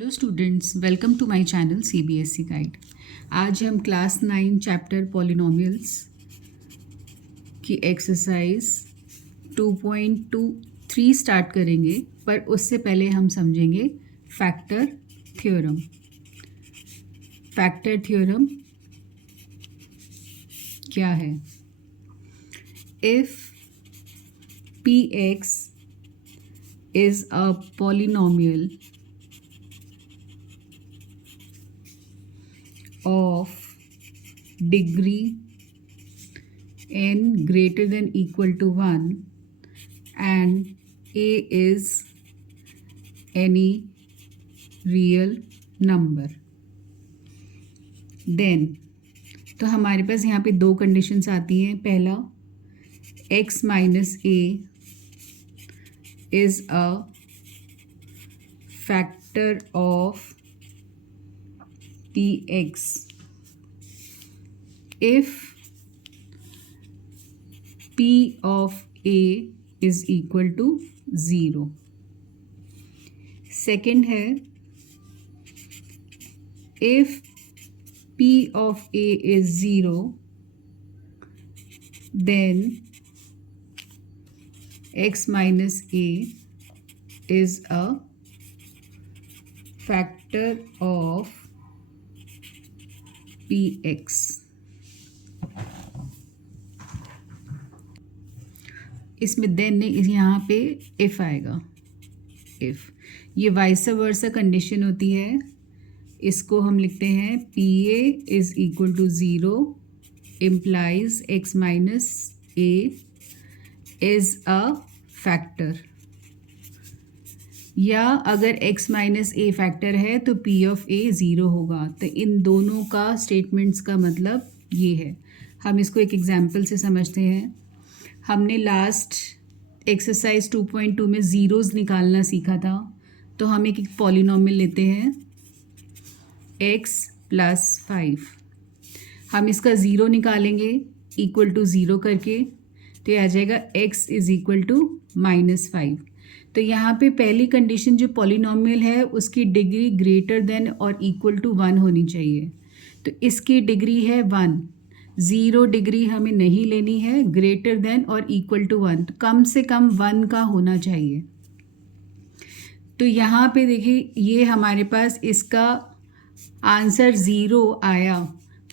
Hello students, welcome to my channel CBSE guide. आज हम class 9 chapter polynomials की exercise 2.23 start करेंगे, पर उससे पहले हम समझेंगे फैक्टर थ्योरम। फैक्टर थ्योरम क्या है? If Px is a polynomial of degree n greater than equal to 1 and a is any real number, then तो हमारे पास यहाँ पे दो कंडीशंस आती हैं। पहला, x minus a is a factor of Px if P of A is equal to 0. Second है, if P of A is 0, then x minus A is a factor of Px. इसमें then ने यहाँ पे if आएगा। If ये vice versa condition होती है, इसको हम लिखते हैं PA is equal to 0 implies x minus A is a factor, या अगर x माइनस A फैक्टर है तो P ऑफ A 0 होगा। तो इन दोनों का स्टेटमेंट्स का मतलब ये है। हम इसको एक एग्जांपल से समझते हैं। हमने लास्ट एक्सरसाइज 2.2 में ज़ीरोज़ निकालना सीखा था। तो हम एक पॉलिनोमियल लेते हैं x प्लस 5। हम इसका ज़ीरो निकालेंगे इक्वल टू 0 करके, तो ये आ जाएगा x is equal to minus 5। तो यहाँ पे पहली कंडीशन जो पॉलिनोमियल है उसकी डिग्री ग्रेटर देन और इक्वल टू 1 होनी चाहिए। तो इसकी डिग्री है 1। 0 डिग्री हमें नहीं लेनी है, ग्रेटर देन और इक्वल टू 1, तो कम से कम 1 का होना चाहिए। तो यहाँ पे देखिए, ये हमारे पास इसका आंसर 0 आया,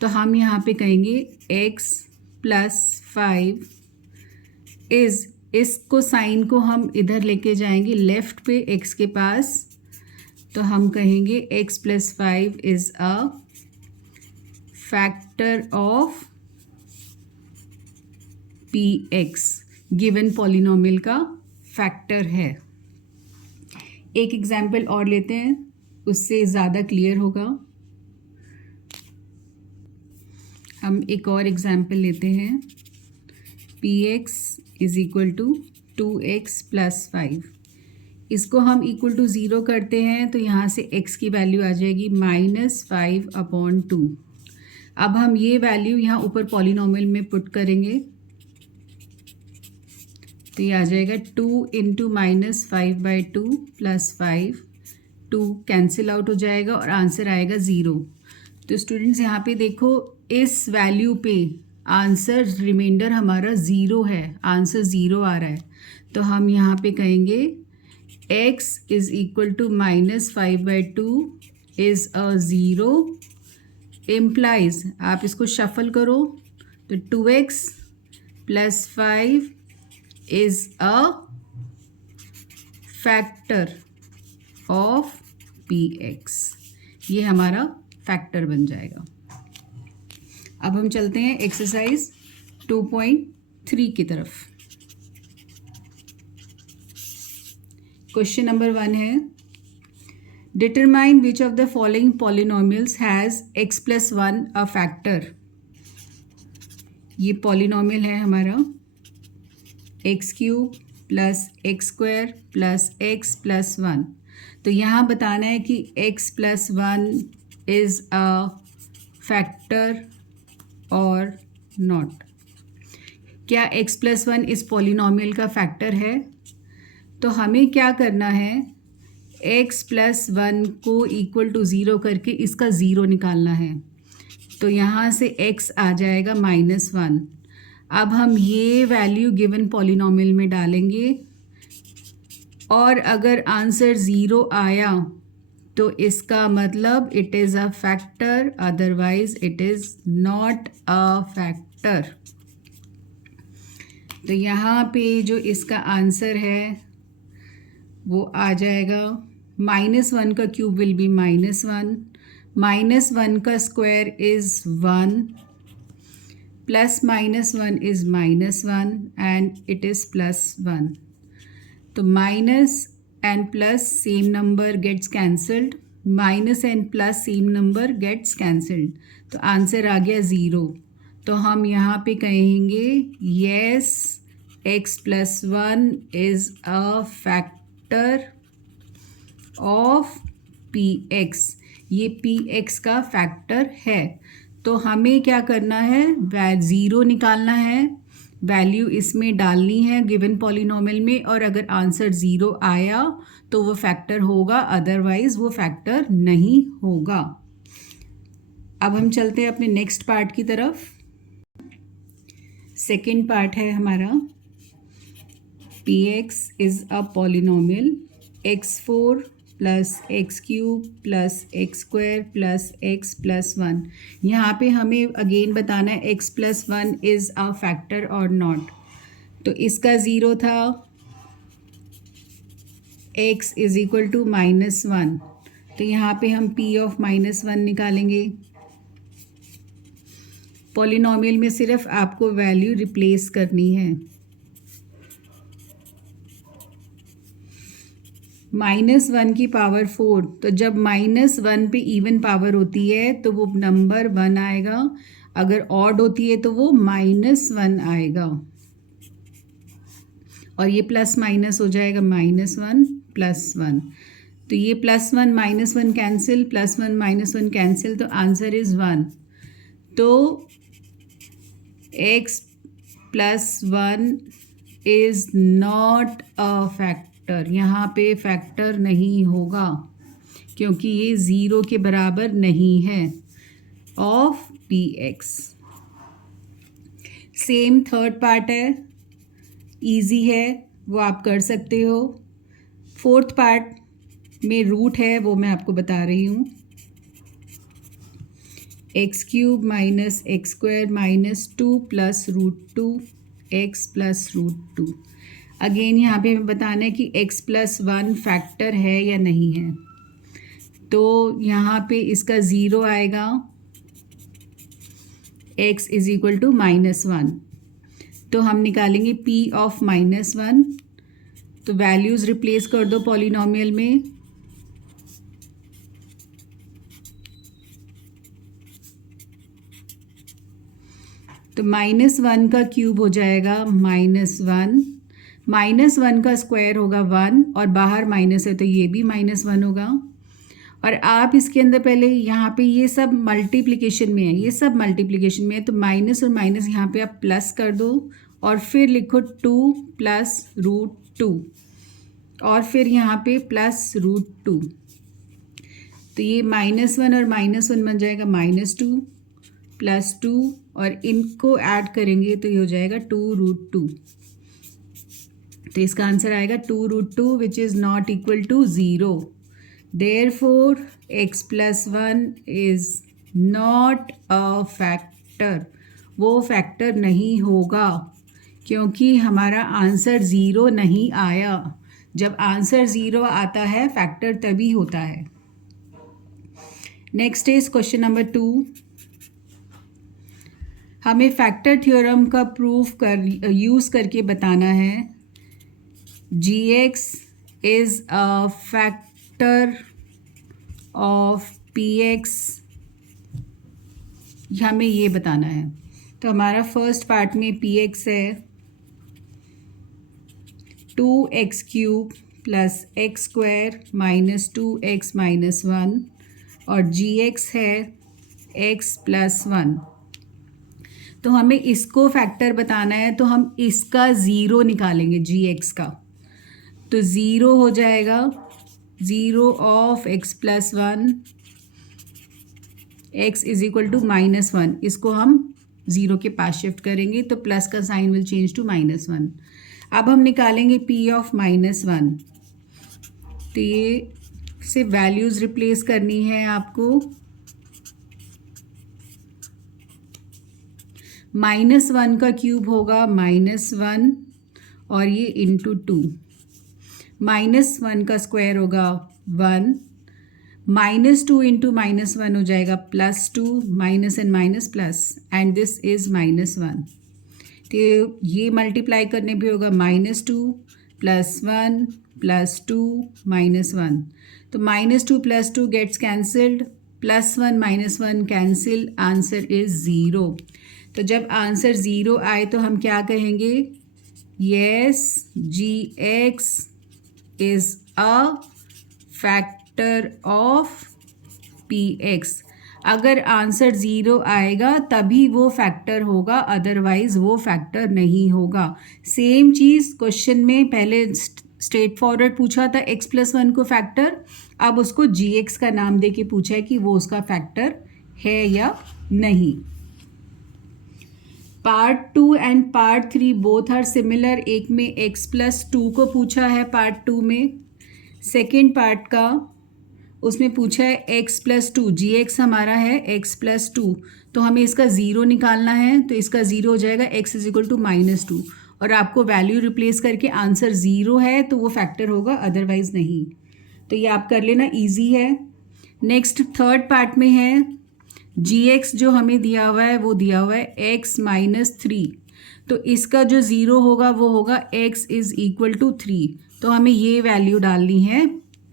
तो हम यहाँ पे कहेंगे x प्लस 5 इज़, इसको साइन को हम इधर लेके जाएंगे लेफ़्ट पे x के पास, तो हम कहेंगे x plus 5 is a factor of Px, given polynomial का फैक्टर है। एक एग्जाम्पल और लेते हैं, उससे ज़्यादा क्लियर होगा। हम एक और एग्जाम्पल लेते हैं, Px is equal to 2x plus 5। इसको हम इक्वल टू 0 करते हैं, तो यहाँ से x की वैल्यू आ जाएगी -5/2। अब हम ये वैल्यू यहाँ ऊपर पॉलिनोमियल में पुट करेंगे, तो ये आ जाएगा 2 इंटू -5/2 प्लस 5, 2 कैंसिल आउट हो जाएगा और आंसर आएगा 0। तो स्टूडेंट्स यहाँ पे देखो, इस वैल्यू पे आंसर रिमाइंडर हमारा 0 है, आंसर 0 आ रहा है। तो हम यहाँ पे कहेंगे x is equal to -5/2 is a 0 implies, आप इसको शफल करो तो 2x plus 5 is a factor of Px। ये हमारा फैक्टर बन जाएगा। अब हम चलते हैं एक्सरसाइज 2.3 की तरफ। क्वेश्चन नंबर 1 है, determine which of the following polynomials has x plus 1 a factor. ये पॉलिनोमियल है हमारा x³ plus x² plus x plus 1। तो यहाँ बताना है कि x plus 1 is a factor और नॉट। क्या x प्लस 1 इस पॉलिनोमियल का फैक्टर है? तो हमें क्या करना है, x प्लस 1 को इक्वल टू 0 करके इसका 0 निकालना है। तो यहाँ से x आ जाएगा -1। अब हम ये वैल्यू गिवन पॉलिनॉमियल में डालेंगे और अगर आंसर 0 आया तो इसका मतलब it is a factor, otherwise it is not a factor. तो यहाँ पे जो इसका आंसर है वो आ जाएगा -1 का क्यूब विल बी -1, -1 का square is 1, plus -1 is -1 and it is +1। तो minus and plus same number gets cancelled, minus and plus same number gets cancelled, तो आंसर आ गया 0। तो हम यहाँ पे कहेंगे yes x plus 1 is a factor of px। ये px का फैक्टर है। तो हमें क्या करना है, 0 निकालना है, वैल्यू इसमें डालनी है गिवन पॉलिनॉमियल में, और अगर आंसर 0 आया तो वो फैक्टर होगा, अदरवाइज वो फैक्टर नहीं होगा। अब हम चलते हैं अपने नेक्स्ट पार्ट की तरफ। सेकेंड पार्ट है हमारा px is a polynomial x4 plus x cube plus x square plus x plus 1। यहाँ पे हमें अगेन बताना है x plus 1 is a factor और नॉट। तो इसका 0 था, x इज़ इक्वल टू -1, तो यहाँ पे हम p ऑफ -1 निकालेंगे। पॉलिनॉमियल में सिर्फ आपको वैल्यू रिप्लेस करनी है। -1 की पावर 4, तो जब -1 पे इवन पावर होती है तो वो नंबर 1 आएगा, अगर ऑड होती है तो वो -1 आएगा, और ये प्लस माइनस हो जाएगा, -1 + 1। तो ये +1 -1 कैंसिल, +1 -1 कैंसिल, तो आंसर इज़ 1। तो x plus 1 is not a factor. यहाँ पे फैक्टर नहीं होगा क्योंकि ये 0 के बराबर नहीं है of px। Same third part है, इजी है, वो आप कर सकते हो। फोर्थ पार्ट में रूट है, वो मैं आपको बता रही हूँ। x³ minus x square minus 2 plus √2 x plus √2। Again यहाँ पे हमें बताना है कि x प्लस 1 फैक्टर है या नहीं है। तो यहाँ पे इसका 0 आएगा, x इज़ इक्वल टू -1। तो हम निकालेंगे p ऑफ -1। तो वैल्यूज़ रिप्लेस कर दो पॉलिनॉमियल में। तो -1 का क्यूब हो जाएगा -1, -1 का स्क्वायर होगा 1, और बाहर माइनस है तो ये भी -1 होगा। और आप इसके अंदर पहले यहाँ पे ये सब मल्टीप्लिकेशन में है, ये सब मल्टीप्लिकेशन में है, तो माइनस और माइनस यहाँ पे आप प्लस कर दो और फिर लिखो 2 प्लस √2, और फिर यहाँ पे प्लस √2। तो ये -1 और -1 बन जाएगा -2 प्लस 2, और इनको ऐड करेंगे तो ये हो जाएगा 2√2। तो इसका आंसर आएगा 2√2 which is not equal to 0। Therefore x plus 1 is not a factor. वो फैक्टर नहीं होगा क्योंकि हमारा आंसर 0 नहीं आया। जब आंसर 0 आता है फैक्टर तभी होता है। Next is question number 2। हमें फैक्टर थ्योरम का प्रूफ यूज़ करके बताना है gx is a factor of px, हमें ये बताना है। तो हमारा फर्स्ट पार्ट में px है 2x³ plus x square minus 2x minus 1, और gx है x प्लस 1। तो हमें इसको फैक्टर बताना है, तो हम इसका 0 निकालेंगे gx का। तो 0 हो जाएगा 0 of x plus 1 x is equal to -1, इसको हम 0 के पास शिफ्ट करेंगे तो प्लस का साइन विल चेंज टू -1। अब हम निकालेंगे p ऑफ -1, तो ये से वैल्यूज़ रिप्लेस करनी है आपको। -1 का क्यूब होगा -1 और ये इंटू 2, -1 का स्क्वायर होगा 1, -2 इंटू -1 हो जाएगा +2, minus and minus plus, and this is -1। तो ये मल्टीप्लाई करने पे होगा -2 + 1 + 2 -1, तो -2 + 2 gets cancelled, +1 -1 cancel, answer is 0। तो जब आंसर 0 आए तो हम क्या कहेंगे? Yes, gx is a factor of px। अगर आंसर 0 आएगा तभी वो फैक्टर होगा, अदरवाइज वो फैक्टर नहीं होगा। सेम चीज़ क्वेश्चन में पहले स्ट्रेट फॉरवर्ड पूछा था x + 1 को फैक्टर, अब उसको gx का नाम दे के पूछा है कि वो उसका फैक्टर है या नहीं। Part 2 and part 3 both are similar. एक में x + 2 को पूछा है पार्ट 2 में, सेकेंड पार्ट का उसमें पूछा है x + 2, gx हमारा है x + 2, तो हमें इसका 0 निकालना है, तो इसका 0 हो जाएगा x इज इक्वल टू -2, और आपको वैल्यू रिप्लेस करके आंसर 0 है तो वो फैक्टर होगा, अदरवाइज नहीं। तो ये आप कर लेना, ईजी है। नेक्स्ट थर्ड पार्ट में है gx जो हमें दिया हुआ है वो दिया हुआ है x - 3, तो इसका जो 0 होगा वो होगा x इज इक्वल टू 3, तो हमें ये वैल्यू डालनी है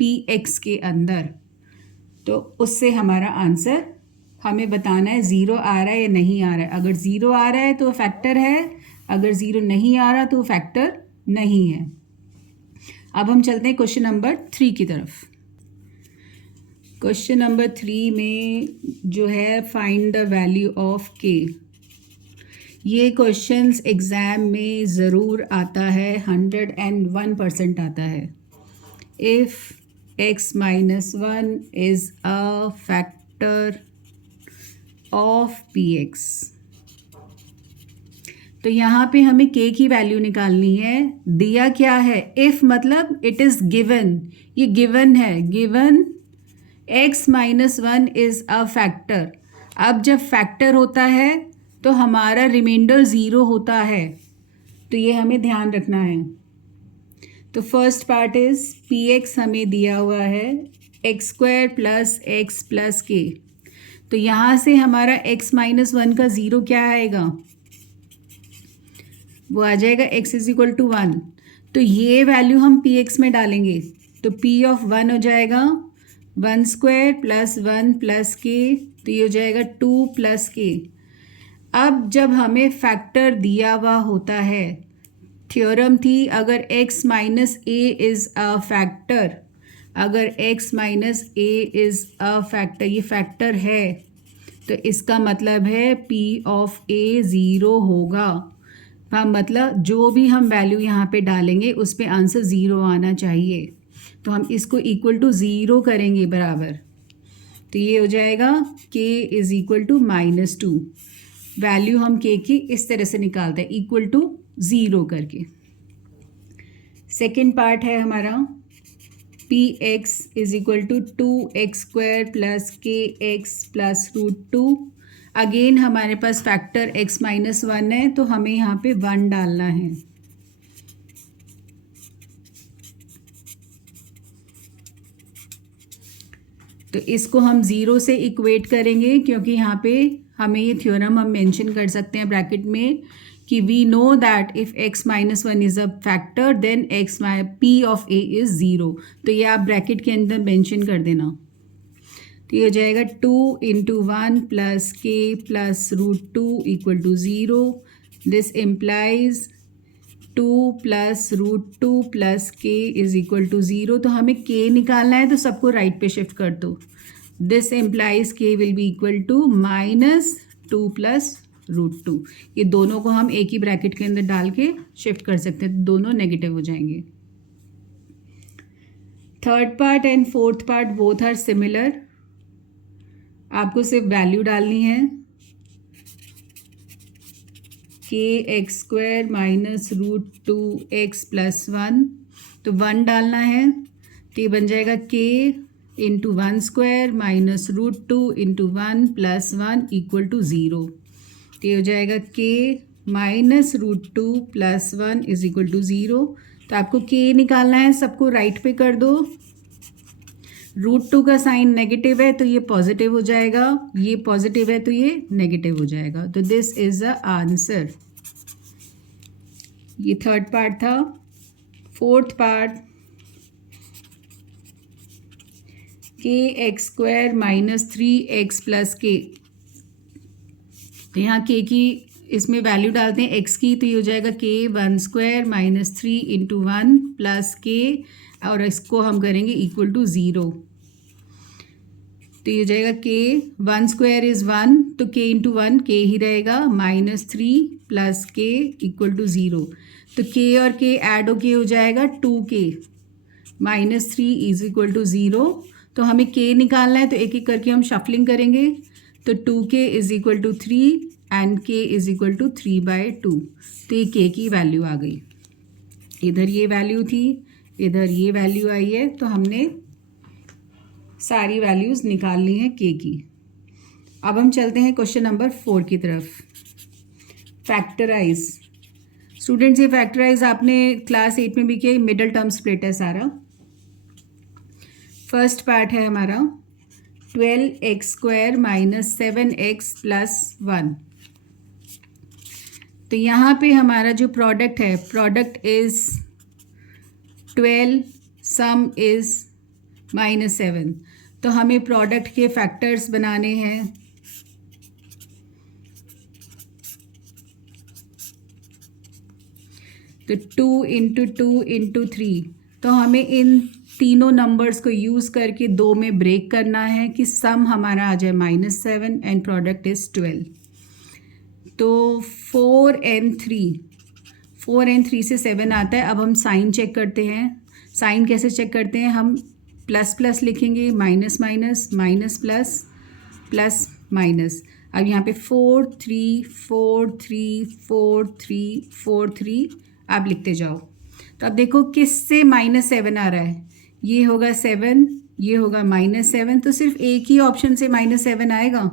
px के अंदर, तो उससे हमारा आंसर हमें बताना है 0 आ रहा है या नहीं आ रहा है। अगर 0 आ रहा है तो फैक्टर है, अगर 0 नहीं आ रहा तो फैक्टर नहीं है। अब हम चलते हैं क्वेश्चन नंबर 3 की तरफ। क्वेश्चन नंबर 3 में जो है find the value of k। ये क्वेश्चंस एग्ज़ाम में ज़रूर आता है, 101% आता है। If x - 1 is a factor of px, तो यहाँ पे हमें k की वैल्यू निकालनी है। दिया क्या है? इफ़ मतलब इट इज़ गिवन, ये गिवन है, given x - 1 is a factor. अब जब फैक्टर होता है तो हमारा रिमाइंडर 0 होता है, तो ये हमें ध्यान रखना है। तो फर्स्ट पार्ट इज़ px हमें दिया हुआ है x² + x + k, तो यहाँ से हमारा x - 1 का 0 क्या आएगा? वो आ जाएगा x इज इक्वल टू 1, तो ये वैल्यू हम px में डालेंगे, तो p ऑफ 1 हो जाएगा 1² + 1 + k, तो ये हो जाएगा 2 + k। अब जब हमें फैक्टर दिया हुआ होता है, थ्योरम थी अगर x - a is a factor, अगर x - a is a factor, ये फैक्टर है, तो इसका मतलब है p ऑफ a 0 होगा। हाँ, मतलब जो भी हम वैल्यू यहाँ पे डालेंगे उस पे आंसर 0 आना चाहिए, तो हम इसको इक्वल टू 0 करेंगे बराबर, तो ये हो जाएगा k is equal to -2। Value हम k की इस तरह से निकालते हैं, इक्वल टू 0 करके। सेकेंड पार्ट है हमारा px is equal to 2x² + kx + √2। Again हमारे पास फैक्टर x - 1 है, तो हमें यहाँ पे 1 डालना है। तो इसको हम 0 से इक्वेट करेंगे, क्योंकि यहाँ पे हमें ये थ्योरम हम मेंशन कर सकते हैं ब्रैकेट में कि we know that if x - 1 is a factor then p of a is 0, तो ये आप ब्रैकेट के अंदर मेंशन कर देना। तो ये हो जाएगा 2 × 1 + k + √2 = 0। This implies 2 + √2 + k is equal to 0। तो हमें k निकालना है, तो सबको राइट पे शिफ्ट कर दो। This implies k will be equal to -2 + √2। ये दोनों को हम एक ही ब्रैकेट के अंदर डाल के शिफ्ट कर सकते हैं, तो दोनों नेगेटिव हो जाएंगे। Third part and fourth part both are similar, आपको सिर्फ वैल्यू डालनी है। kx² माइनस √2x + 1, तो 1 डालना है, तो ये बन जाएगा k × 1² माइनस √2 × 1 + 1 = 0। तो ये हो जाएगा k माइनस √2 + 1 = 0। तो आपको k निकालना है, सबको राइट पे कर दो। √2 का साइन नेगेटिव है तो ये पॉजिटिव हो जाएगा, ये पॉजिटिव है तो ये नेगेटिव हो जाएगा। तो दिस इज द आंसर। ये थर्ड पार्ट था। Fourth part, kx² minus 3x + k, तो यहाँ k की इसमें वैल्यू डालते हैं x की, तो ये हो जाएगा k1² माइनस 3 × 1 + k, और इसको हम करेंगे = 0। तो ये हो जाएगा k1² इज़ 1, तो k × 1 k ही रहेगा, -3 + k = 0। तो k और k ऐड होके हो जाएगा 2k, -3 = 0। तो हमें k निकालना है, तो एक एक करके हम शफलिंग करेंगे। तो 2k = 3 एंड k = 3/2। तो ये k की वैल्यू आ गई। इधर ये वैल्यू थी, इधर ये वैल्यू आई है, तो हमने सारी वैल्यूज़ निकाल ली हैं k की। अब हम चलते हैं क्वेश्चन नंबर 4 की तरफ। फैक्टराइज। स्टूडेंट्स, ये फैक्टराइज आपने क्लास 8 में भी किया, मिडल टर्म स्प्लिट है सारा। फर्स्ट पार्ट है हमारा 12x² माइनस 7x + 1। तो यहाँ पे हमारा जो प्रोडक्ट है, प्रोडक्ट इज़ 12, सम इज़ -7। तो हमें प्रोडक्ट के फैक्टर्स बनाने हैं। तो 2 × 2 × 3, तो हमें इन तीनों नंबर्स को यूज़ करके 2 में ब्रेक करना है कि सम हमारा आ जाए -7 एंड प्रोडक्ट इज़ 12। तो 4 and 3 से 7 आता है। अब हम साइन चेक करते हैं। साइन कैसे चेक करते हैं? हम ++ लिखेंगे, minus minus, minus plus, plus minus. अब यहाँ पे 4 3 4 3 4 3 4 3 आप लिखते जाओ। तो अब देखो किससे -7 आ रहा है, ये होगा 7, ये होगा -7, तो सिर्फ एक ही ऑप्शन से -7 आएगा,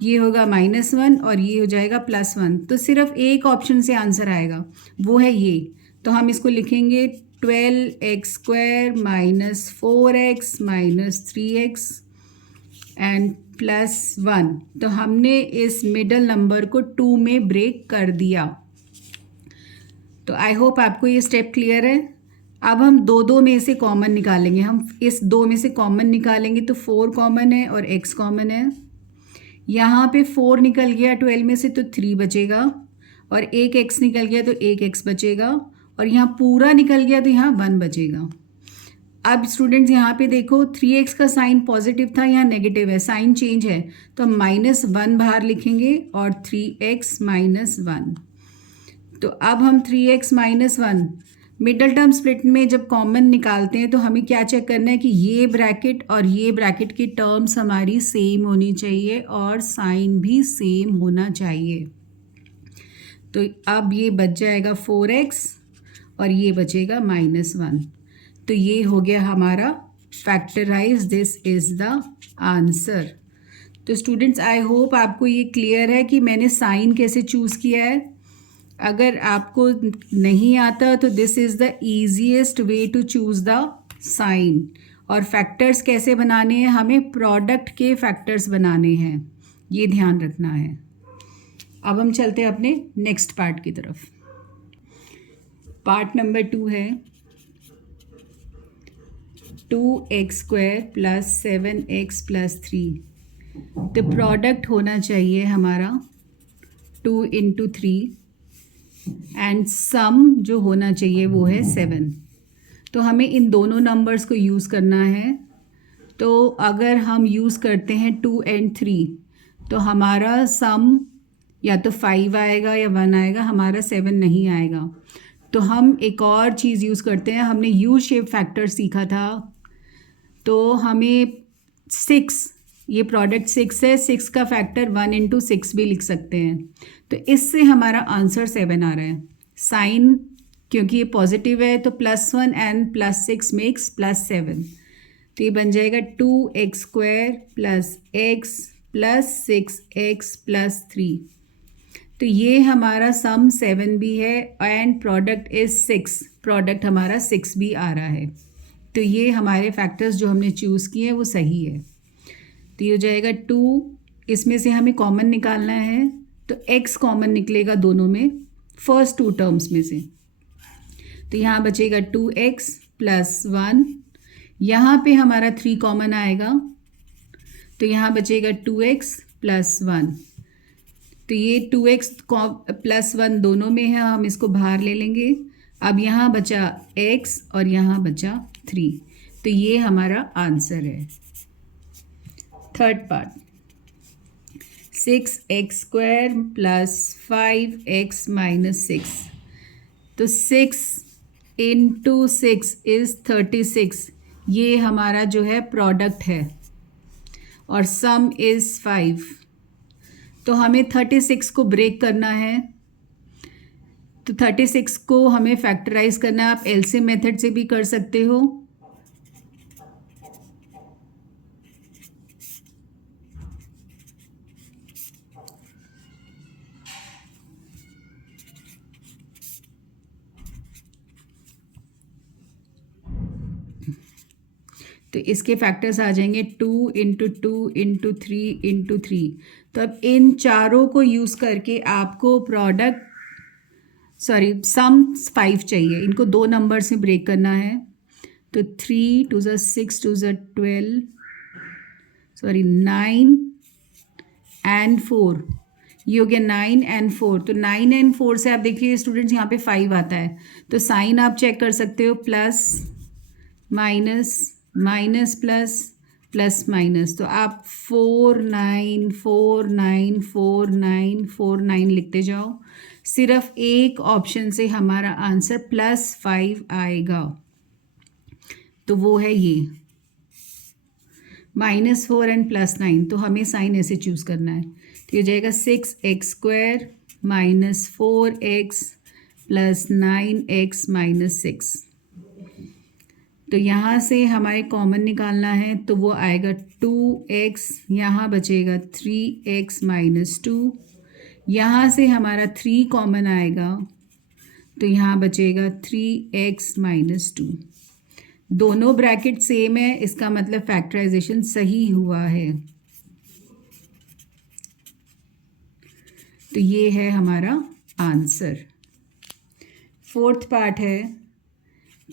ये होगा -1 और ये हो जाएगा +1। तो सिर्फ एक ऑप्शन से आंसर आएगा, वो है ये। तो हम इसको लिखेंगे 12x² minus 4x minus 3x and +1। तो हमने इस मिडल नंबर को 2 में ब्रेक कर दिया। तो आई होप आपको ये स्टेप क्लियर है। अब हम दो में से कॉमन निकालेंगे। हम इस 2 में से कॉमन निकालेंगे तो 4 कॉमन है और x कॉमन है। यहाँ पे 4 निकल गया 12 में से तो 3 बचेगा, और एक x निकल गया तो एक x बचेगा, और यहाँ पूरा निकल गया तो यहाँ 1 बचेगा। अब स्टूडेंट्स यहाँ पे देखो 3x का साइन पॉजिटिव था, यहाँ नेगेटिव है, साइन चेंज है, तो हम -1 बाहर लिखेंगे और 3x - 1। तो अब हम 3x - 1 मिडल टर्म स्प्लिट में जब कॉमन निकालते हैं तो हमें क्या चेक करना है कि ये ब्रैकेट और ये ब्रैकेट की टर्म्स हमारी सेम होनी चाहिए और साइन भी सेम होना चाहिए। तो अब ये बच जाएगा 4x और ये बचेगा -1। तो ये हो गया हमारा factorize, this is the answer. तो स्टूडेंट्स आई होप आपको ये क्लियर है कि मैंने साइन कैसे चूज़ किया है। अगर आपको नहीं आता तो this is the easiest way to choose the sign. और फैक्टर्स कैसे बनाने हैं, हमें प्रोडक्ट के फैक्टर्स बनाने हैं, ये ध्यान रखना है। अब हम चलते हैं अपने नेक्स्ट पार्ट की तरफ। पार्ट नंबर 2 है 2x² + 7x + 3। तो प्रोडक्ट होना चाहिए हमारा 2 × 3 एंड सम जो होना चाहिए वो है 7। तो हमें इन दोनों नंबर्स को यूज़ करना है। तो अगर हम यूज़ करते हैं 2 and 3 तो हमारा सम या तो 5 आएगा या 1 आएगा, हमारा 7 नहीं आएगा। तो हम एक और चीज़ यूज़ करते हैं, हमने यू शेप फैक्टर सीखा था तो हमें 6, ये प्रोडक्ट 6 है, 6 का फैक्टर 1 इंटू 6 भी लिख सकते हैं। तो इससे हमारा आंसर 7 आ रहा है। साइन क्योंकि ये पॉजिटिव है तो +1 एंड +6 मेक्स +7। तो ये बन जाएगा 2x² + x + 6x + 3। तो ये हमारा सम 7 भी है एंड प्रोडक्ट इज़ 6, प्रोडक्ट हमारा 6 भी आ रहा है। तो ये हमारे फैक्टर्स जो हमने चूज़ किए हैं वो सही है। तो ये हो जाएगा 2, इसमें से हमें कॉमन निकालना है तो x कॉमन निकलेगा दोनों में, फर्स्ट 2 टर्म्स में से। तो यहाँ बचेगा 2x + 1, यहाँ पे हमारा 3 कॉमन आएगा तो यहाँ बचेगा 2x + 1। तो ये 2x + 1 दोनों में है, हम इसको बाहर ले लेंगे। अब यहाँ बचा x और यहाँ बचा 3, तो ये हमारा आंसर है। Third part, 6x² + 5x - 6। तो 6 × 6 इज़ 36, ये हमारा जो है प्रोडक्ट है और सम इज़ 5। तो हमें 36 को ब्रेक करना है, तो 36 को हमें फैक्टराइज करना है। आप एलसीएम मेथड से भी कर सकते हो। तो इसके फैक्टर्स आ जाएंगे 2 × 2 × 3 × 3। तो अब इन चारों को यूज़ करके आपको सम 5 चाहिए। इनको 2 नंबर से ब्रेक करना है। तो 3 × 2 = 6 × 2 = 12, 9 and 4, ये हो गया 9 and 4। तो 9 and 4 से आप देखिए स्टूडेंट्स यहाँ पे 5 आता है, तो साइन आप चेक कर सकते हो, plus minus minus plus plus minus. तो आप 4 9 4 9 4 9 4 9 लिखते जाओ। सिर्फ एक ऑप्शन से हमारा आंसर +5 आएगा, तो वो है ये -4 एंड +9। तो हमें साइन ऐसे चूज़ करना है। तो ये जाएगा 6x² - 4x + 9x - 6। तो यहाँ से हमारे कॉमन निकालना है, तो वो आएगा 2x, यहाँ बचेगा 3x - 2। यहाँ से हमारा 3 कॉमन आएगा, तो यहाँ बचेगा 3x - 2। दोनों ब्रैकेट सेम है, इसका मतलब फैक्टराइजेशन सही हुआ है। तो ये है हमारा आंसर। फोर्थ पार्ट है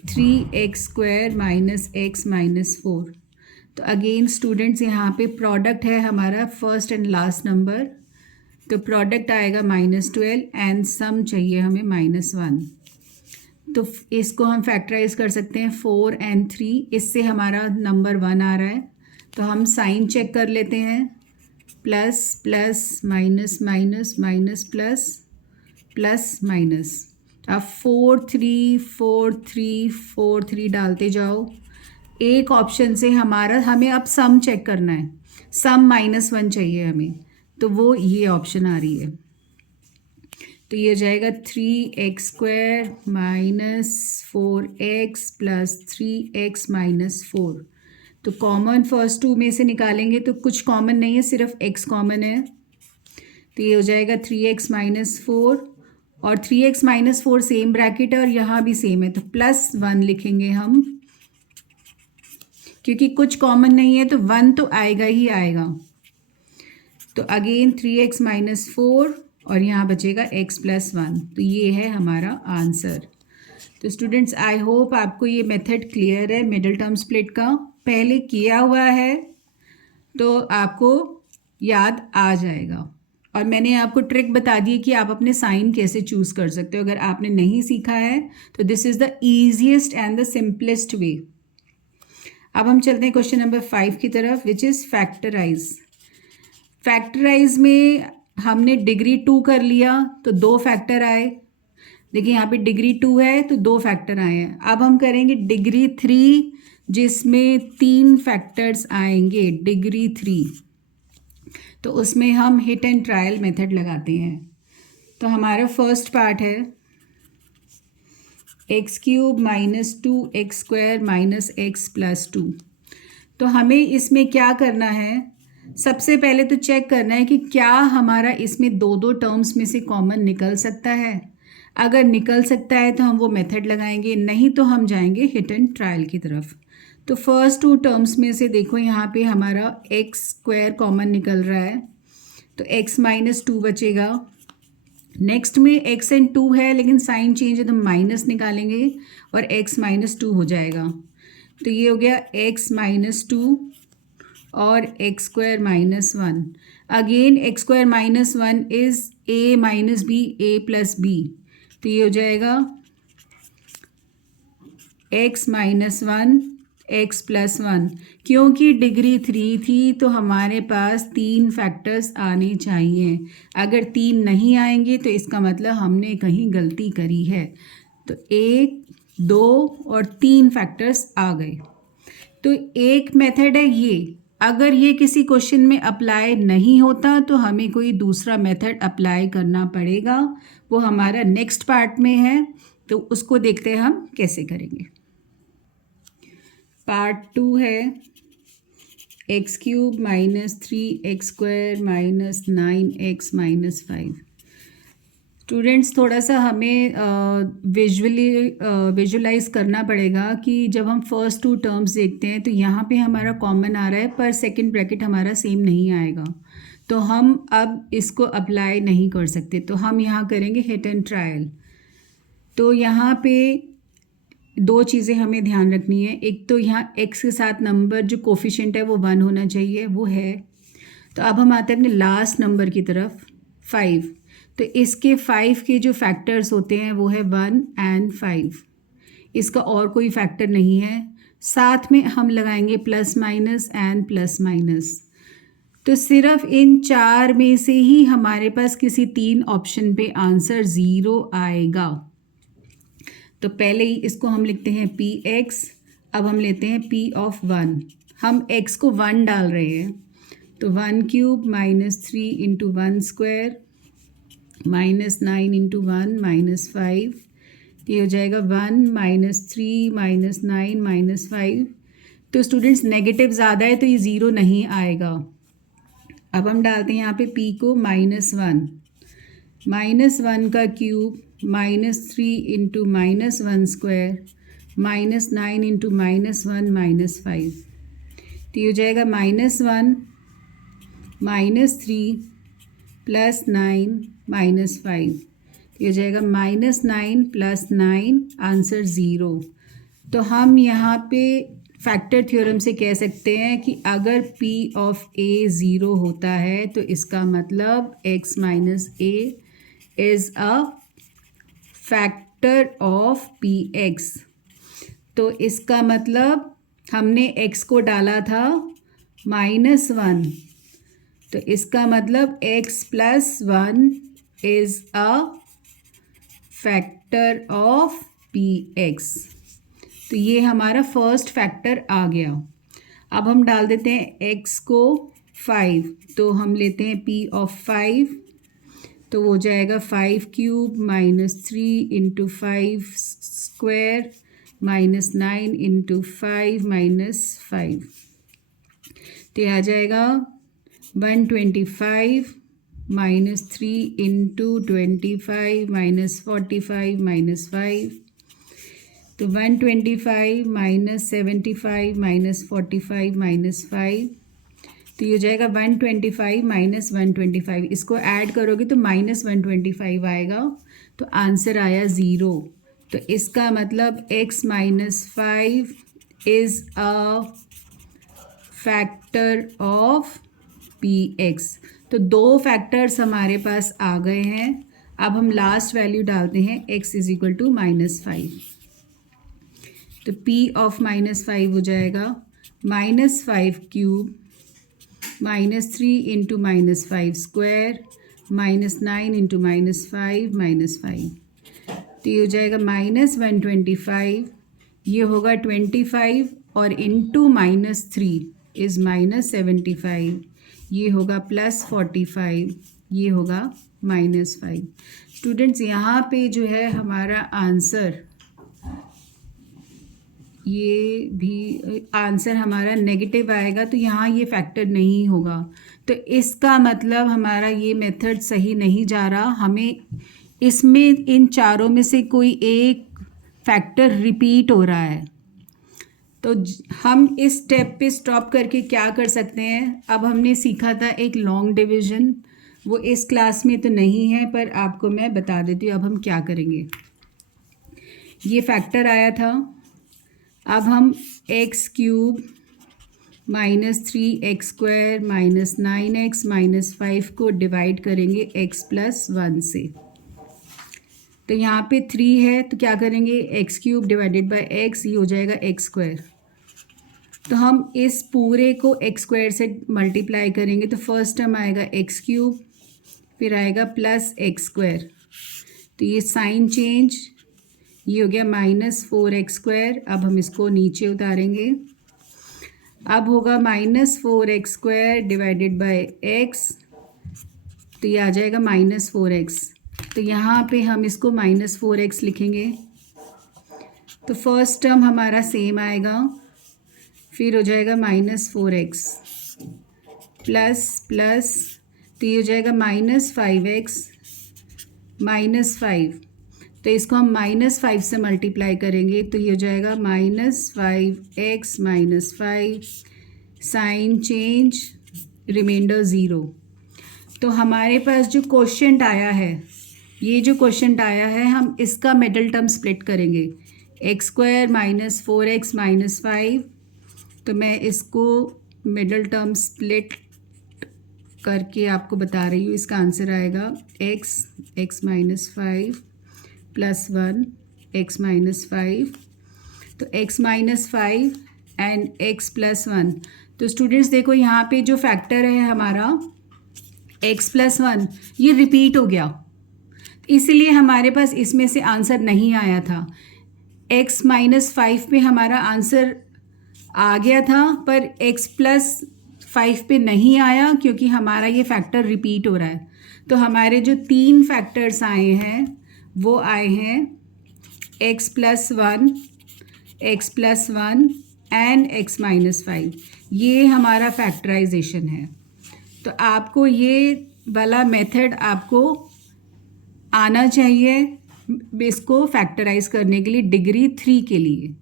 3x² - x - 4। तो अगेन स्टूडेंट्स यहाँ पे प्रोडक्ट है हमारा फर्स्ट एंड लास्ट नंबर, तो प्रोडक्ट आएगा -12 एंड सम चाहिए हमें -1। तो इसको हम फैक्टराइज कर सकते हैं 4 and 3, इससे हमारा नंबर 1 आ रहा है। तो हम साइन चेक कर लेते हैं, plus plus minus minus minus plus plus minus. अब 4 3 4 3 4 3 डालते जाओ। एक ऑप्शन से हमें अब सम चेक करना है, सम -1 चाहिए हमें, तो वो ये ऑप्शन आ रही है। तो ये जाएगा 3x² - 4x + 3x - 4। तो कॉमन फर्स्ट 2 में से निकालेंगे तो कुछ कॉमन नहीं है, सिर्फ x कॉमन है। तो ये हो जाएगा 3x - 4 और 3x - 4 सेम ब्रैकेट है और यहाँ भी सेम है, तो +1 लिखेंगे हम, क्योंकि कुछ कॉमन नहीं है तो 1 तो आएगा ही आएगा। तो अगेन 3x - 4 और यहाँ बचेगा x + 1। तो ये है हमारा आंसर। तो स्टूडेंट्स आई होप आपको ये मेथड क्लियर है मिडिल टर्म स्प्लिट का, पहले किया हुआ है तो आपको याद आ जाएगा। और मैंने आपको ट्रिक बता दी कि आप अपने साइन कैसे चूज़ कर सकते हो। अगर आपने नहीं सीखा है तो this is the easiest and the simplest way. अब हम चलते हैं क्वेश्चन नंबर 5 की तरफ, विच इज़ फैक्टराइज। फैक्टराइज में हमने डिग्री 2 कर लिया तो 2 फैक्टर आए। देखिए यहाँ पे डिग्री 2 है तो 2 फैक्टर आए हैं। अब हम करेंगे डिग्री 3, जिसमें 3 फैक्टर्स आएंगे डिग्री 3, तो उसमें हम हिट एंड ट्रायल मेथड लगाते हैं। तो हमारा फर्स्ट पार्ट है x³ minus 2x² minus x plus 2। तो हमें इसमें क्या करना है, सबसे पहले तो चेक करना है कि क्या हमारा इसमें दो दो टर्म्स में से कॉमन निकल सकता है। अगर निकल सकता है तो हम वो मेथड लगाएंगे, नहीं तो हम जाएंगे हिट एंड ट्रायल की तरफ। तो फर्स्ट 2 टर्म्स में से देखो यहाँ पे हमारा x² कॉमन निकल रहा है, तो x माइनस 2 बचेगा। नेक्स्ट में x एंड 2 है लेकिन साइन चेंज है तो माइनस निकालेंगे और x माइनस 2 हो जाएगा। तो ये हो गया x माइनस 2 और x² minus 1। Again x² minus 1 is a minus B, a plus B. तो ये हो जाएगा x माइनस 1 x प्लस 1। क्योंकि डिग्री 3 थी तो हमारे पास 3 फैक्टर्स आने चाहिए। अगर 3 नहीं आएंगे तो इसका मतलब हमने कहीं गलती करी है। तो 1, 2 और 3 फैक्टर्स आ गए। तो एक मेथड है ये। अगर ये किसी क्वेश्चन में अप्लाई नहीं होता तो हमें कोई दूसरा मेथड अप्लाई करना पड़ेगा, वो हमारा नेक्स्ट पार्ट में है, तो उसको देखते हैं हम कैसे करेंगे। पार्ट 2 है x³ minus 3x² minus 9x minus 5। Students थोड़ा सा हमें विजुलाइज करना पड़ेगा कि जब हम फर्स्ट 2 टर्म्स देखते हैं तो यहाँ पे हमारा कॉमन आ रहा है पर सेकंड ब्रैकेट हमारा सेम नहीं आएगा, तो हम अब इसको अप्लाई नहीं कर सकते। तो हम यहाँ करेंगे हिट एंड ट्रायल। तो यहाँ पे 2 चीज़ें हमें ध्यान रखनी है। एक तो यहाँ x के साथ नंबर जो कोफिशिएंट है वो 1 होना चाहिए, वो है। तो अब हम आते हैं अपने लास्ट नंबर की तरफ, 5। तो इसके 5 के जो फैक्टर्स होते हैं वो है 1 एंड 5। इसका और कोई फैक्टर नहीं है। साथ में हम लगाएंगे plus minus and plus minus. तो सिर्फ इन 4 में से ही हमारे पास किसी 3 ऑप्शन पे आंसर 0 आएगा। तो पहले ही इसको हम लिखते हैं px। अब हम लेते हैं p ऑफ 1। हम x को 1 डाल रहे हैं, तो 1³ minus 3 into 1 square minus 9 into 1 minus 5। ये हो जाएगा 1 माइनस 3 माइनस 9 माइनस 5। तो स्टूडेंट्स नेगेटिव ज़्यादा है तो ये 0 नहीं आएगा। अब हम डालते हैं यहाँ पे p को -1। -1 का cube minus 3 into minus 1 square minus 9 into -1 minus 5। तो ये हो जाएगा -1 -3 प्लस 9 माइनस 5। ये हो जाएगा -9 प्लस 9, आंसर 0। तो हम यहाँ पे फैक्टर थ्योरम से कह सकते हैं कि अगर p ऑफ a 0 होता है तो इसका मतलब x minus a is a factor of px। तो इसका मतलब हमने x को डाला था -1, तो इसका मतलब x plus 1 is a factor of px। तो ये हमारा फर्स्ट फैक्टर आ गया। अब हम डाल देते हैं x को 5, तो हम लेते हैं p ऑफ 5। तो वो हो जाएगा 5³ minus 3 into 5 square minus 9 into 5 minus 5। तो ये आ जाएगा 125 माइनस 3 इंटू 25 माइनस 45 माइनस 5। तो 125 माइनस 75 माइनस 45 माइनस 5। तो ये हो जाएगा 125 माइनस 125। इसको ऐड करोगे तो -125 आएगा, तो आंसर आया 0। तो इसका मतलब x minus 5 is a factor of px। तो 2 फैक्टर्स हमारे पास आ गए हैं। अब हम लास्ट वैल्यू डालते हैं x इज इक्वल टू -5। तो p ऑफ -5 हो जाएगा -5³ minus 3 into -5 square minus 9 into -5 minus 5। तो ये हो जाएगा -125, ये होगा 25 और इंटू -3 इज़ -75, ये होगा +45, ये होगा -5। स्टूडेंट्स यहाँ पे जो है हमारा आंसर, ये भी आंसर हमारा नेगेटिव आएगा, तो यहाँ ये फैक्टर नहीं होगा। तो इसका मतलब हमारा ये मेथड सही नहीं जा रहा, हमें इसमें इन चारों में से कोई एक फैक्टर रिपीट हो रहा है। तो हम इस स्टेप पे स्टॉप करके क्या कर सकते हैं, अब हमने सीखा था एक लॉन्ग डिवीज़न, वो इस क्लास में तो नहीं है पर आपको मैं बता देती हूँ अब हम क्या करेंगे। ये फैक्टर आया था, अब हम x³ -3x² -9x -5 को डिवाइड करेंगे x+1 से। तो यहाँ पे 3 है तो क्या करेंगे, x³ डिवाइडेड बाय x, ये हो जाएगा x²। तो हम इस पूरे को x² से मल्टीप्लाई करेंगे तो फर्स्ट टर्म आएगा x³, फिर आएगा +x²। तो ये साइन चेंज, ये हो गया -4x²। अब हम इसको नीचे उतारेंगे, अब होगा -4x² डिवाइडेड बाय x, तो ये आ जाएगा -4x। तो यहाँ पे हम इसको -4x लिखेंगे। तो फर्स्ट टर्म हमारा सेम आएगा, फिर हो जाएगा -4x प्लस, तो ये हो जाएगा -5x -5। तो इसको हम -5 से मल्टीप्लाई करेंगे तो ये हो जाएगा -5x -5, साइन चेंज, रिमाइंडर 0। तो हमारे पास जो क्वोशंट आया है, ये जो क्वोशंट आया है, हम इसका मिडल टर्म स्प्लिट करेंगे, x² -4x -5। तो मैं इसको मिडल टर्म स्प्लिट करके आपको बता रही हूँ। इसका आंसर आएगा x -5 +1 x -5। तो x -5 एंड x +1। तो स्टूडेंट्स देखो यहाँ पे जो फैक्टर है हमारा x +1, ये रिपीट हो गया, इसलिए हमारे पास इसमें से आंसर नहीं आया था। x -5 पे हमारा आंसर आ गया था पर x +5 पे नहीं आया क्योंकि हमारा ये फैक्टर रिपीट हो रहा है। तो हमारे जो 3 फैक्टर्स आए हैं वो आए हैं x +1, x +1 एंड x -5। ये हमारा फैक्टराइजेशन है। तो आपको ये वाला मेथड आपको आना चाहिए इसको फैक्टराइज करने के लिए डिग्री 3 के लिए।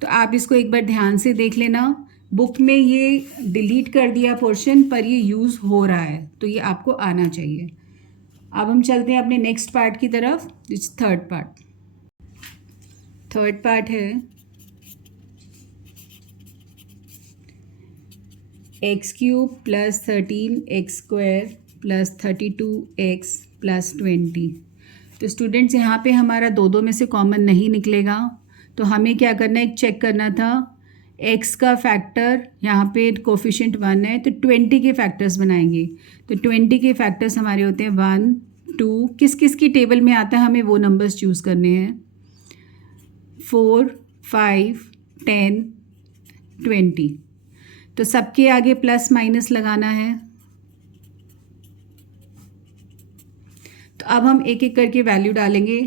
तो आप इसको एक बार ध्यान से देख लेना, बुक में ये डिलीट कर दिया पोर्शन पर ये यूज़ हो रहा है, तो ये आपको आना चाहिए। अब हम चलते हैं अपने नेक्स्ट पार्ट की तरफ, इट्स थर्ड पार्ट है x³ + 13x² + 32x + 20। तो स्टूडेंट्स यहाँ पे हमारा दो में से कॉमन नहीं निकलेगा, तो हमें क्या करना है, एक चेक करना था x का फैक्टर, यहाँ पे कोफिशिएंट 1 है तो 20 के फैक्टर्स बनाएंगे। तो 20 के फैक्टर्स हमारे होते हैं 1 2, किस किस की टेबल में आता है हमें वो नंबर्स चूज़ करने हैं, 4 5 10 20। तो सबके आगे प्लस माइनस लगाना है। तो अब हम एक एक करके वैल्यू डालेंगे।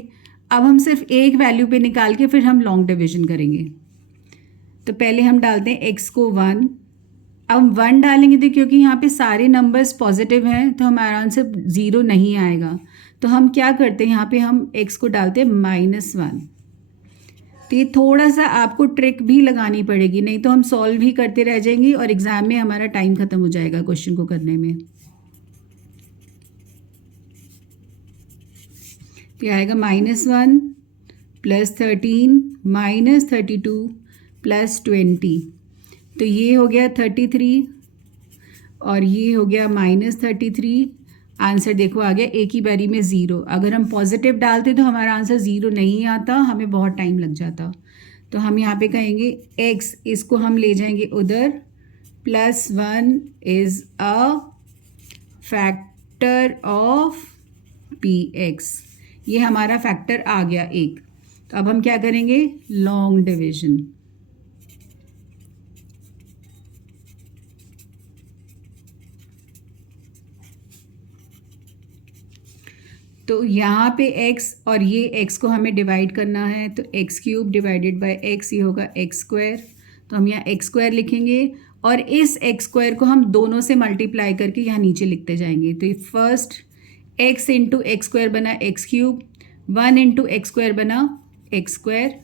अब हम सिर्फ एक वैल्यू पे निकाल के फिर हम लॉन्ग डिवीजन करेंगे। तो पहले हम डालते हैं x को 1। अब हम 1 डालेंगे तो क्योंकि यहाँ पे सारे नंबर्स पॉजिटिव हैं तो हमारा आंसर 0 नहीं आएगा। तो हम क्या करते हैं, यहाँ पे हम x को डालते हैं -1। तो ये थोड़ा सा आपको ट्रिक भी लगानी पड़ेगी, नहीं तो हम सॉल्व ही करते रह जाएंगे और एग्ज़ाम में हमारा टाइम ख़त्म हो जाएगा क्वेश्चन को करने में। तो आएगा -1 + 13 -32 + 20। तो ये हो गया 33 और ये हो गया -33। आंसर देखो आ गया एक ही बारी में 0। अगर हम पॉजिटिव डालते तो हमारा आंसर 0 नहीं आता, हमें बहुत टाइम लग जाता। तो हम यहाँ पे कहेंगे x, इसको हम ले जाएंगे उधर, +1 is a factor of px। ये हमारा फैक्टर आ गया एक। तो अब हम क्या करेंगे, लॉन्ग डिवीजन। तो यहाँ पे x और ये x को हमें डिवाइड करना है, तो x cube divided by x, ये होगा एक्स स्क्वायर। तो हम यहाँ एक्स स्क्वायर लिखेंगे और इस एक्स स्क्वायर को हम दोनों से मल्टीप्लाई करके यहाँ नीचे लिखते जाएंगे। तो ये first x into X square बना X cube, 1 into X square बना एक्स स्क्वायर।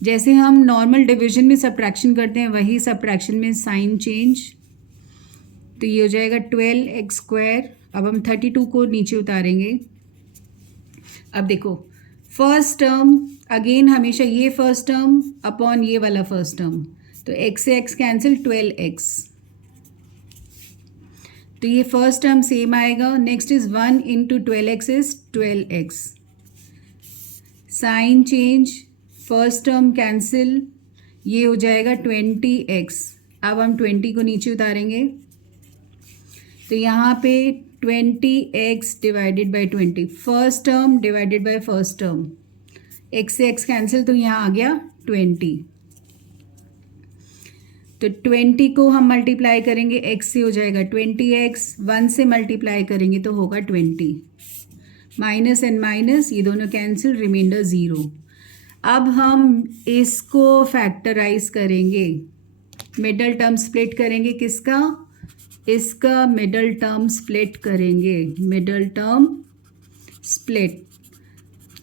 जैसे हम नॉर्मल डिवीजन में सब्ट्रैक्शन करते हैं वही सब्ट्रैक्शन में साइन चेंज, तो ये हो जाएगा 12x स्क्वायर। अब हम 32 को नीचे उतारेंगे। अब देखो फर्स्ट टर्म अगेन हमेशा ये फर्स्ट टर्म अपॉन ये वाला फर्स्ट टर्म, तो x से x कैंसिल 12x, तो ये फर्स्ट टर्म सेम आएगा। Next is 1 into 12x is 12x, sign change, first term cancel, ये हो जाएगा 20x। अब हम 20 को नीचे उतारेंगे, तो यहाँ पे 20x divided by 20, first term divided by first term, x से x कैंसिल, तो यहाँ आ गया 20। तो 20 को हम मल्टीप्लाई करेंगे x से, हो जाएगा 20x, 1 से मल्टीप्लाई करेंगे तो होगा 20, माइनस एंड माइनस ये दोनों कैंसिल, रिमाइंडर 0। अब हम इसको फैक्टराइज करेंगे, मिडल टर्म स्प्लिट करेंगे, किसका, इसका मिडल टर्म स्प्लिट करेंगे, मिडल टर्म स्प्लिट,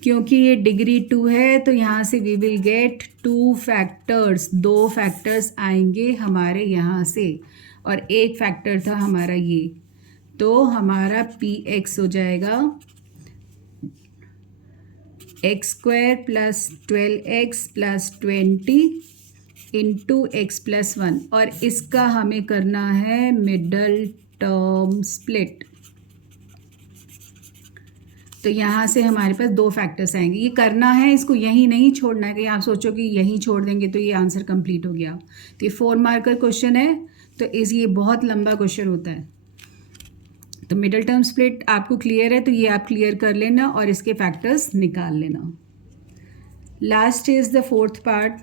क्योंकि ये डिग्री 2 है तो यहाँ से we will get 2 factors, 2 factors आएंगे हमारे यहाँ से, और एक फैक्टर था हमारा ये, तो हमारा px हो जाएगा x square plus 12x plus 20 into x plus 1, और इसका हमें करना है मिडल टर्म स्प्लिट। तो यहाँ से हमारे पास 2 फैक्टर्स आएंगे, ये करना है, इसको यहीं नहीं छोड़ना है कि आप सोचो कि यहीं छोड़ देंगे तो ये आंसर कंप्लीट हो गया। तो ये 4 मार्कर क्वेश्चन है, तो ये बहुत लंबा क्वेश्चन होता है। तो मिडल टर्म स्प्लिट आपको क्लियर है तो ये आप क्लियर कर लेना और इसके फैक्टर्स निकाल लेना। Last is the 4th part,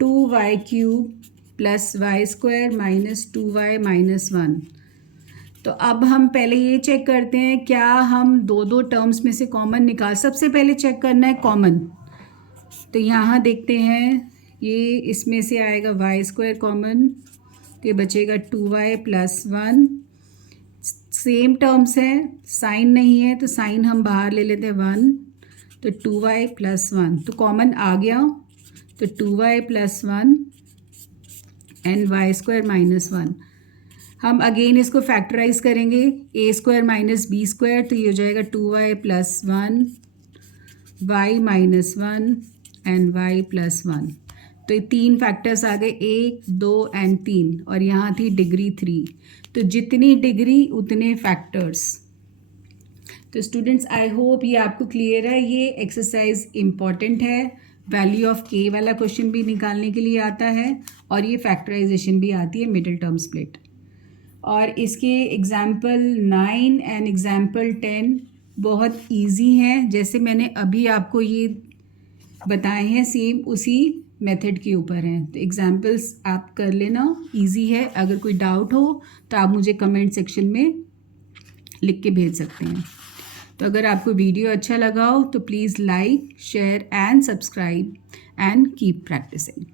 2y cube plus Y square minus 2y minus 1। तो अब हम पहले ये चेक करते हैं क्या हम दो टर्म्स में से कॉमन निकाल, सबसे पहले चेक करना है कॉमन। तो यहाँ देखते हैं ये इसमें से आएगा वाई स्क्वायर कॉमन, तो ये बचेगा 2y प्लस 1, सेम टर्म्स हैं, साइन नहीं है तो साइन हम बाहर ले लेते हैं 1, तो 2y प्लस 1, तो कॉमन आ गया, तो 2y plus 1 and Y square minus 1। हम अगेन इसको फैक्टराइज करेंगे, a square minus B square, तो ये हो जाएगा 2y plus 1, y minus 1 and y plus 1। तो ये 3 फैक्टर्स आ गए, 1 2 एंड 3, और यहाँ थी डिग्री 3, तो जितनी डिग्री उतने फैक्टर्स। तो स्टूडेंट्स आई होप ये आपको क्लियर है, ये एक्सरसाइज इम्पॉर्टेंट है, वैल्यू ऑफ k वाला क्वेश्चन भी निकालने के लिए आता है और ये फैक्टराइजेशन भी आती है मिडिल टर्म स्प्लिट। और इसके एग्जाम्पल 9 एंड एग्जाम्पल 10 बहुत इजी हैं, जैसे मैंने अभी आपको ये बताए हैं सेम उसी मेथड के ऊपर हैं। तो एग्जाम्पल्स आप कर लेना, इजी है। अगर कोई डाउट हो तो आप मुझे कमेंट सेक्शन में लिख के भेज सकते हैं। तो अगर आपको वीडियो अच्छा लगा हो तो please like, share and subscribe and keep practising.